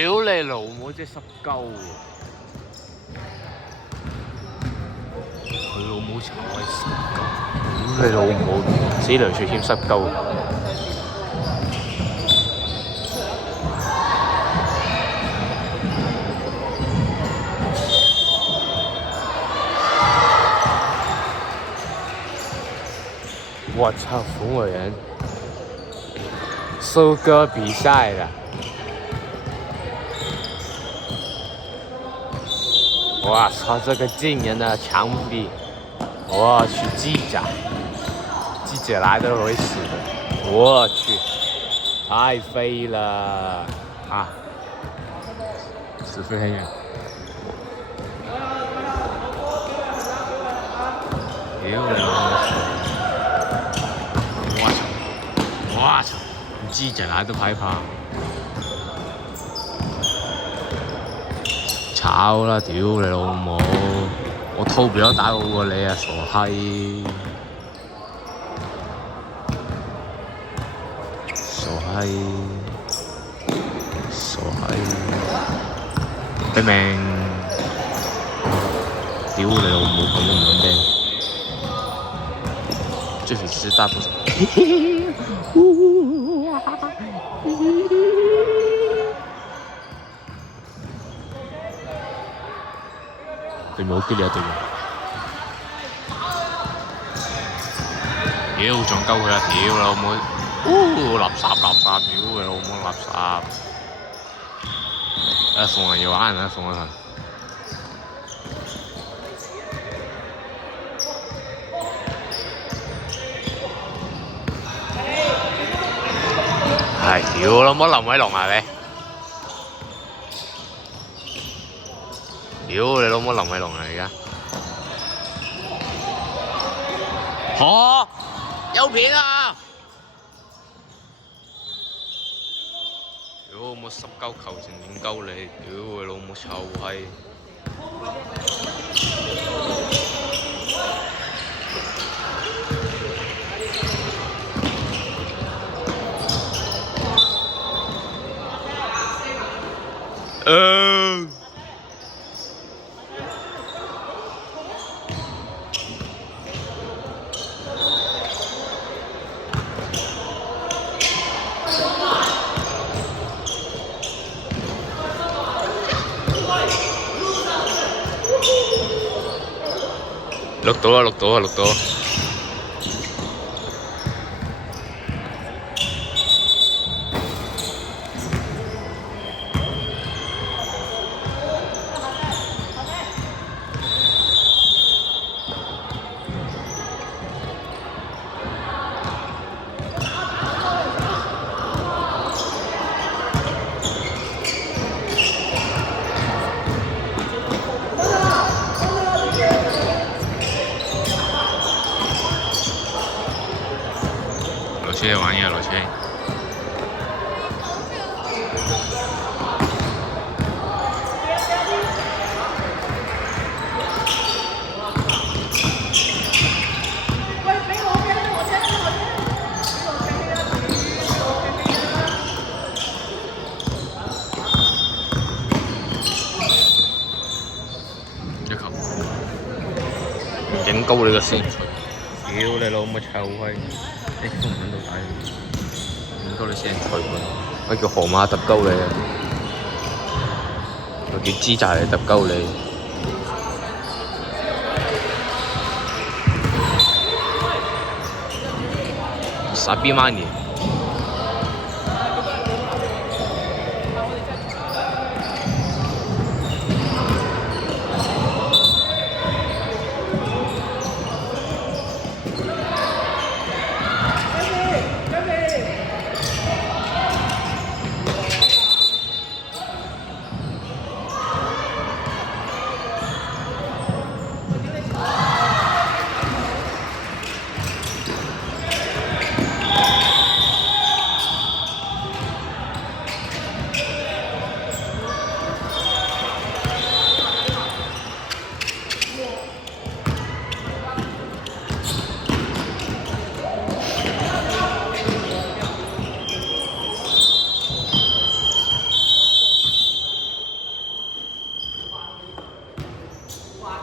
屌你老母！真係濕鳩喎！佢老母炒係濕鳩！屌你老母！死梁雪謙濕鳩！我操！服务员收割比赛了！我操！这个惊人的墙壁！我去，记者来都会死的！我去，太飞了啊！死飞很远。屌你老母！我操！記者來都害怕，炒啦！屌你老母！我套表都打好過你啊，傻閪！傻閪！俾命！屌你老母！咁都唔撚掟！這裡是大部分。佢冇激烈對面，屌撞鳩佢啦！屌老母，垃圾！屌佢老母垃圾！送人要玩人，送人。係屌老母林偉龍係咪？屌你老母林偉龍啊！而家嚇有片啊！屌老母濕鳩球情點鳩你！屌你老母臭閪！錄到啦！落車玩嘢，落車。一球，影高你個先，屌你老母臭閪！都唔撚到底，影高你先除佢，我叫河馬揼鳩你啊！我叫支扎嚟揼鳩你。傻逼嗎你？